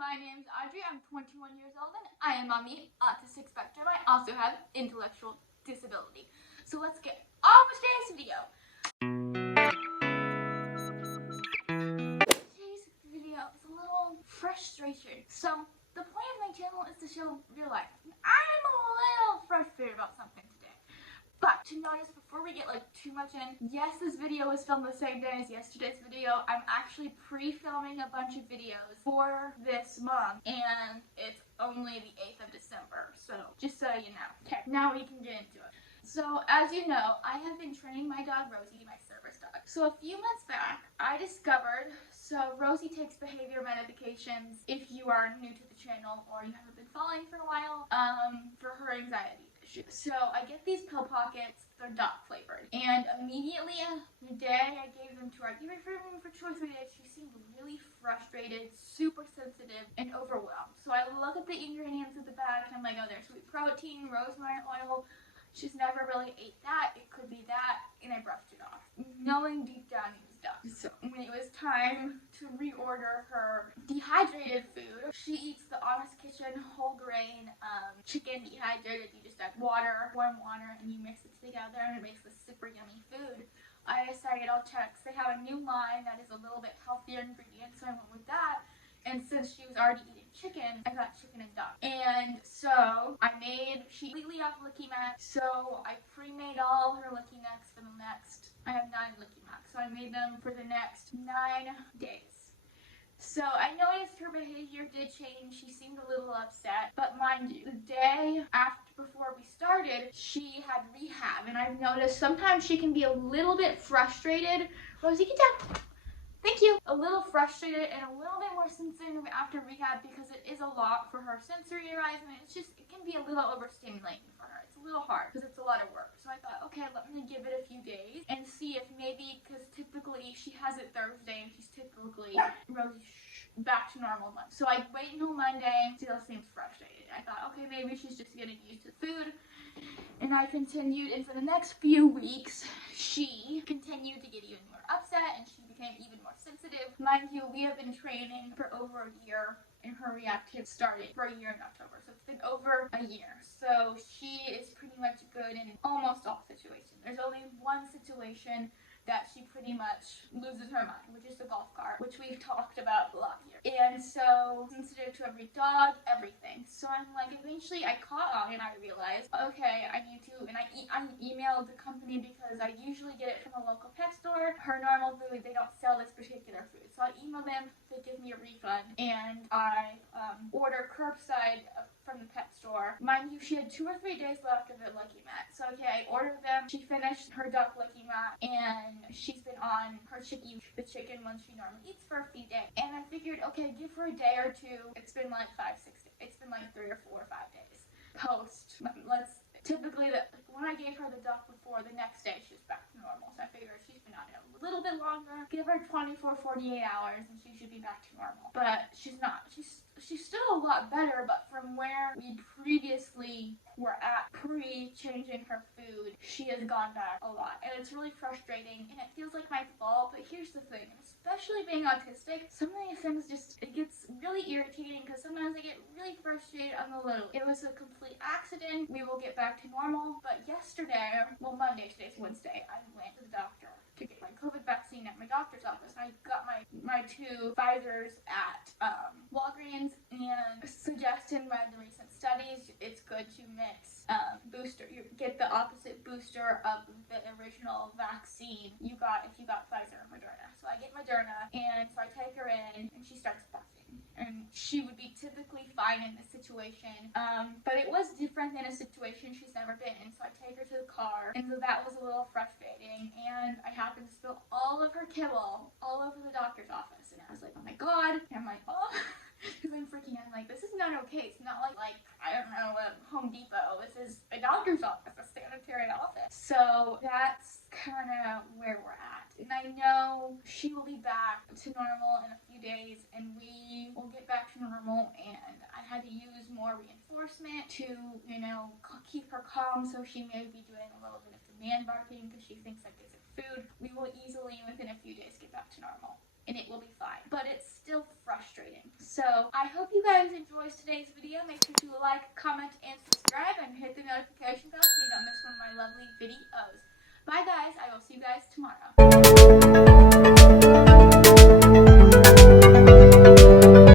my name's Audrey. I'm 21 years old and I am on the autistic spectrum. I also have intellectual disability. So let's get on with today's video. Today's video is a little frustration. So the point of my channel is to show real life. I'm a little frustrated about something today. But to notice before we get too much in, yes, this video was filmed the same day as yesterday's video. I'm actually pre-filming a bunch of videos for this month and it's only the 8th of December. So just so you know. Okay, now we can get into it. So as you know, I have been training my dog Rosie to be my service dog. So a few months back, I discovered, so Rosie takes behavior medications if you are new to the channel or you haven't been following for a while, for her anxiety. So I get these pill pockets, they're dog flavored, and immediately the day I gave them to her, I gave her for 2 or 3 days, she seemed really frustrated, super sensitive, and overwhelmed. So I look at the ingredients at the back and I'm like, oh, there's sweet protein, rosemary oil. She's never really ate that, it could be that, and I brushed it off, knowing deep down it was done. So when it was time to reorder her dehydrated food, she eats the Honest Kitchen whole grain chicken dehydrated. You just add water, warm water, and you mix it together and it makes this super yummy food. I decided I'll check, because they have a new line that is a little bit healthier ingredients, so I went with that. And since she was already eating chicken, I got chicken and duck. And so she completely off Licky Max. So I pre-made all her Licky Max for the next, I have 9 Licky Max. So I made them for the next 9 days. So I noticed her behavior did change. She seemed a little upset. But mind you, the day before we started, she had rehab. And I've noticed sometimes she can be a little bit frustrated. Rosie, get down. Thank you. A little frustrated and a little bit more sensitive after rehab because it is a lot for her sensory arisement. It can be a little overstimulating for her. It's a little hard because it's a lot of work. So I thought, okay, let me give it a few days and see if maybe, because typically she has it Thursday and she's typically back to normal Monday. So I wait until Monday, still seems frustrated. I thought, okay, maybe she's just getting used to food. And I continued, and for the next few weeks, she continued to get even more upset, and she became even more sensitive. Mind you, we have been training for over a year, and her reactive started for a year in October, so it's been over a year. So she is pretty much good in almost all situations. There's only one situation that she pretty much loses her mind, which is the golf cart, which we've talked about a lot here. And so, sensitive to every dog, everything. So I'm like, eventually I caught on and I realized, okay, I need to, and I emailed the company because I usually get it from a local pet store. Her normal food, they don't sell this particular food. So I email them, they give me a refund, and I order curbside from the pet store. Mind you, she had 2 or 3 days left of her Licky Max. So okay, I ordered them, she finished her duck Licky Max, and she's been on her the chicken one she normally eats for a few days. And I figured, okay, give her a day or two. It's been like 5, 6 days. It's been like 3 or 4 or 5 days post. Typically, when I gave her the duck before, the next day she was back to normal. So I figured she's been on it a little bit longer. Give her 24, 48 hours and she should be back to normal. But she's not. She's still a lot better, but from where we previously were at pre-changing her food, she has gone back a lot. And it's really frustrating and it feels like my fault, but here's the thing, especially being autistic, some of these things it gets really irritating because sometimes I get really frustrated on the little. It was a complete accident, we will get back to normal, but yesterday, well Monday, today's Wednesday, I went to the doctor to get my COVID vaccine at my doctor's office. I got my 2 Pfizers at Walgreens, and suggested by the recent studies, it's good to mix booster. You get the opposite booster of the original vaccine you got if you got Pfizer or Moderna. So I get Moderna, and so I take her in, and she starts puffing. And she would be typically fine in this situation, but it was different than a situation she's never been in. So I take her to the car, and so that was a little frustrating, and I happened to spill all of her kibble all over the doctor's office, and I was like, oh my god, and I'm like, oh, because I'm freaking out. I'm like, this is not okay. It's not like I don't know, a Home Depot. This is a doctor's office, a sanitary office. So that's kind of where we're at. And I know she will be back to normal in a few days, and we will get back to normal, and I had to use more reinforcement to, keep her calm, so she may be doing a little bit of demand barking because she thinks that gives her food. We will easily, within a few days, get back to normal, and it will be fine. But it's still frustrating. So I hope you guys enjoyed today's video. Make sure to like, comment, and subscribe, and hit the notification bell so you don't miss one of my lovely videos. Bye guys, I will see you guys tomorrow.